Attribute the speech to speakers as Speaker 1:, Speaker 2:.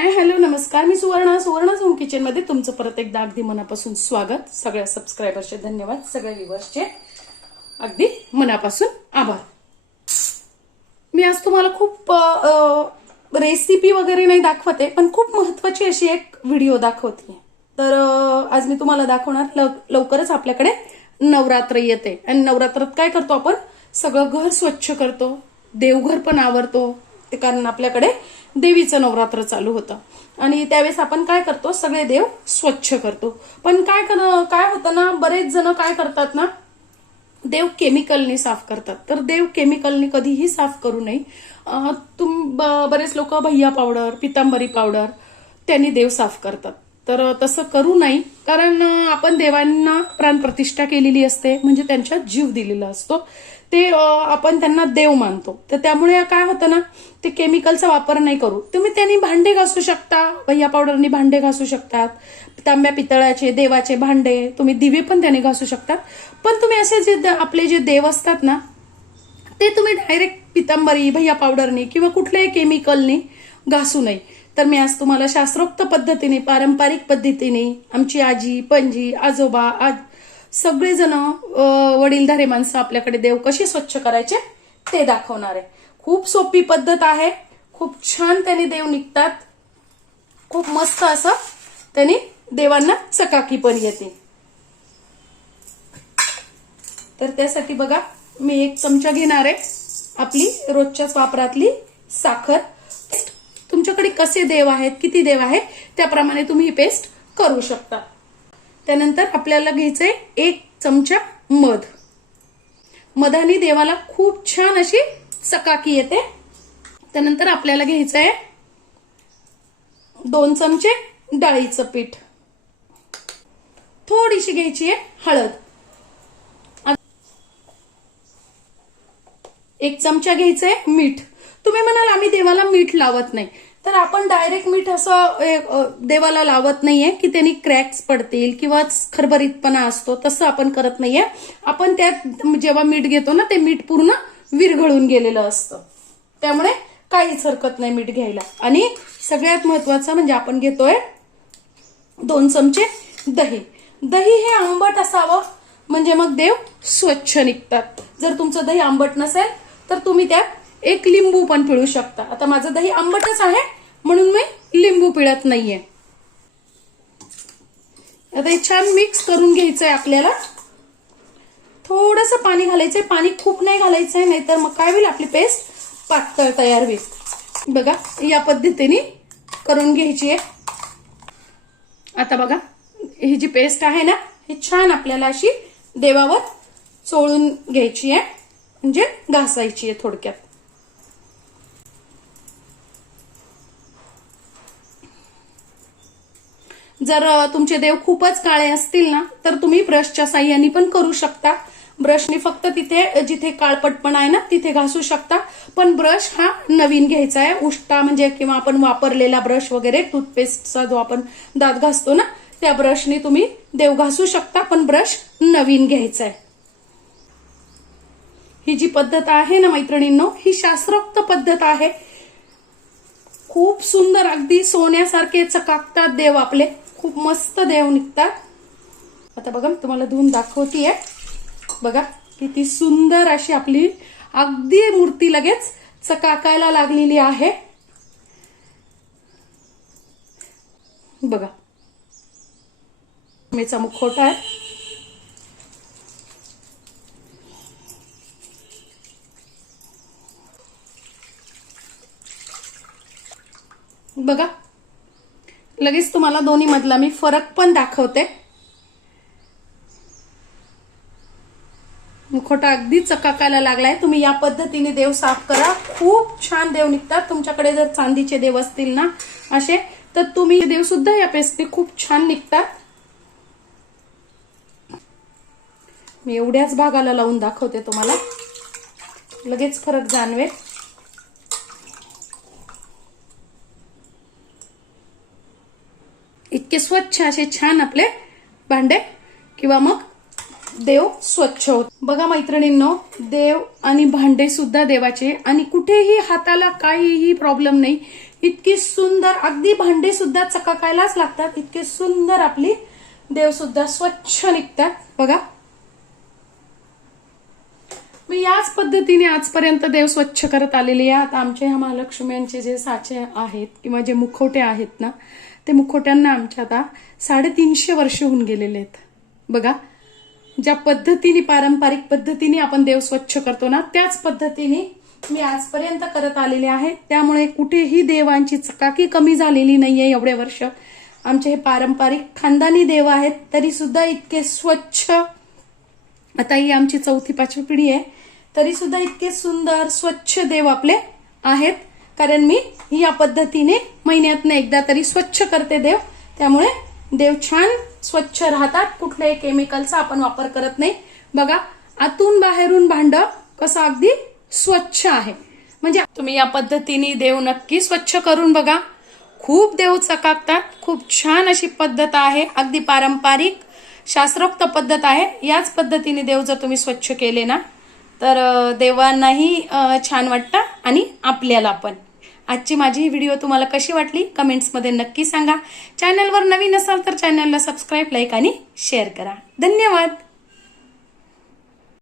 Speaker 1: Hi hello नमस्कार. मी Suvarna. Suvarna home किचनमध्ये तुमचं परत एकदा अगदी मनापासून स्वागत. सगळ्या सबस्क्रायबर्सचे धन्यवाद. सगळ्या व्ह्युअर्सचे अगदी मनापासून आभार. मी आज तुम्हाला खूप रेसिपी वगैरे नाही दाखवते पण खूप महत्वाची अशी एक व्हिडिओ दाखवते तर आज मी तुम्हाला दाखवणार लव- लवकरच आपल्याकडे नवरात्र येते. आणि नवरात्रात काय करतो आपण? सगळं घर स्वच्छ करतो. देवघर पण आवरतो. कारण आपल्याकडे देवीचं नवरात्र चालू होतं. आणि त्यावेळेस आपण काय करतो? सगळे देव स्वच्छ करतो. पण काय कर- काय होतं ना बरेच जण काय करतात ना देव केमिकलने साफ करतात. तर देव केमिकलने कधीही साफ करू नये. तुम बरेच लोक भैया पावडर पितांबरी पावडर त्यांनी देव साफ करतात. तर तसं करू नये कारण आपण देवांना प्राणप्रतिष्ठा केलेली असते म्हणजे त्यांच्यात जीव दिलेला असतो. ते आपण त्यांना देव मानतो. तर त्यामुळे काय होतं ना ते केमिकलचा वापर नाही करू. तुम्ही त्यांनी भांडे घासू शकता भैया पावडरनी भांडे घासू शकतात तांब्या पितळाचे देवाचे भांडे तुम्ही दिवे पण त्याने घासू शकतात. पण तुम्ही असे जे द- आपले जे देव असतात ना ते तुम्ही डायरेक्ट पितांबरी भैया पावडरनी किंवा कुठल्याही केमिकलनी घासू नये. तर मी आज तुम्हाला शास्त्रोक्त पद्धतीने पारंपरिक पद्धतीने आमची आजी पणजी आजोबा आज सगळेजण वडीलधारे माणसं आपल्याकडे देव कसे स्वच्छ करायचे ते दाखवणार आहे. खूप सोपी पद्धत आहे. खूप छान त्याने देव निघतात. खूप मस्त असं त्यांनी देवांना चकाकी पण येते. तर त्यासाठी बघा मी एक चमचा घेणार आहे आपली रोजच्याच वापरातली साखर. तुमच्याकडे कसे देव आहेत किती देव आहेत त्याप्रमाणे तुम्ही ही पेस्ट करू शकता. त्यानंतर आपल्याला घ्यायचंय एक चमचा मध. मधाने देवाला खूप छान अशी सकाकी येते. त्यानंतर आपल्याला घ्यायचं आहे दोन चमचे डाळीचं पीठ. थोडीशी घ्यायची आहे हळद. एक चमचा घ्यायचा आहे मीठ. तुम्ही म्हणाल आम्ही देवाला मीठ लावत नाही. तर आपण डायरेक्ट मीठ असं देवाला लावत नाहीये की त्यांनी क्रॅक्स पडतील किंवा खरबरीतपणा असतो तसं आपण करत नाहीये. आपण त्यात जेव्हा मीठ घेतो ना ते मीठ पूर्ण विरघळून गेलेलं असतं. त्यामुळे काहीच हरकत नाही मीठ घ्यायला. आणि सगळ्यात महत्वाचं म्हणजे आपण घेतोय दोन चमचे दही. दही हे आंबट असावं म्हणजे मग देव स्वच्छ निघतात. जर तुमचं दही आंबट नसेल तर तुम्ही त्यात एक लिंबू पण पिळू शकता. आता माझं दही आंबटच आहे म्हणून मी लिंबू पिळत नाहीये. आता हे छान मिक्स करून घ्यायचंय आपल्याला. थोडस पाणी घालायचंय. पाणी खूप नाही घालायचंय नाहीतर मग काय होईल आपली पेस्ट पातळ तयार होईल. बघा या पद्धतीने करून घ्यायची आहे. आता बघा ही जी पेस्ट आहे ना ही छान आपल्याला अशी देवावर चोळून घ्यायची आहे. म्हणजे घासायची आहे थोडक्यात. जर तुमचे देव खूपच काळे असतील ना तर तुम्ही ब्रशच्या साह्याने पण करू शकता. ब्रशने फक्त तिथे जिथे काळपटपण आहे ना तिथे घासू शकता. पण ब्रश हा नवीन घ्यायचा आहे. उष्टा म्हणजे किंवा आपण वापरलेला ब्रश वगैरे टूथपेस्टचा जो आपण दात घासतो ना त्या ब्रशने तुम्ही देव घासू शकता पण ब्रश नवीन घ्यायचा आहे. ही जी पद्धत आहे ना मैत्रिणींनो ही शास्त्रोक्त पद्धत आहे. खूप सुंदर अगदी सोन्यासारखे चकाकतात देव आपले. खूप मस्त देव निघतात. आता बघा मी तुम्हाला धुवून दाखवतीये. बघा किती सुंदर अशी आपली अगदी मूर्ती लगेच चकाकायला लागलेली आहे. बघा. मेचा मुखवटा आहे. बघा. लगेच तुम्हाला दोन्ही मधला मी फरक पण दाखवते. मुखोटा अगदी चकाकायला लागलाय. तुम्ही या पद्धतीने देव साफ करा. खूप छान देव निघतात. तुमच्याकडे जर चांदीचे देव असतील ना असे तर तुम्ही देव सुद्धा या पेस्टने खूप छान निघतात. मी एवढ्याच भागाला लावून दाखवते तुम्हाला. लगेच फरक जाणवेल. इतके स्वच्छ असे छान आपले भांडे किंवा मग देव स्वच्छ होत. बघा मैत्रिणींनो देव आणि भांडे सुद्धा देवाचे. आणि कुठेही हाताला काहीही प्रॉब्लेम नाही. इतकी सुंदर अगदी भांडे सुद्धा चकाकायलाच लागतात. इतके सुंदर आपली देव सुद्धा स्वच्छ निघतात. बघा. मी याच पद्धतीने आजपर्यंत देव स्वच्छ करत आलेली आहे. आता आमचे ह्या महालक्ष्म्यांचे जे साचे आहेत किंवा जे मुखवटे आहेत ना ते मुखोट्यांना आमच्या आता साडेतीनशे वर्ष होऊन गेलेले आहेत. बघा ज्या पद्धतीने पारंपरिक पद्धतीने आपण देव स्वच्छ करतो ना त्याच पद्धतीने मी आजपर्यंत करत आलेले आहे. त्यामुळे कुठेही देवांची चकाकी कमी झालेली नाहीये एवढे वर्ष. आमचे हे पारंपरिक खानदानी देव आहेत तरी सुद्धा इतके स्वच्छ आता ही आमची चौथी पाचवी पिढी आहे तरी सुद्धा इतके सुंदर स्वच्छ देव आपले आहेत. कारण मी या पद्धतीने महिन्यातनं एकदा तरी स्वच्छ करते देव. त्यामुळे देव छान स्वच्छ राहतात. कुठल्याही केमिकलचा आपण वापर करत नाही. बघा आतून बाहेरून भांड कसं अगदी स्वच्छ आहे. म्हणजे तुम्ही या पद्धतीने देव नक्की स्वच्छ करून बघा. खूप देव चकाकतात. खूप छान अशी पद्धत आहे. अगदी पारंपरिक शास्त्रोक्त पद्धत आहे. याच पद्धतीने देव जर तुम्ही स्वच्छ केले ना तर देवांनाही छान वाटतं आणि आपल्याला पण. आजची माझी ही व्हिडिओ तुम्हाला कशी वाटली कमेंट्समध्ये नक्की सांगा. चॅनलवर नवीन असाल तर चॅनलला सबस्क्राईब लाईक आणि शेअर करा. धन्यवाद!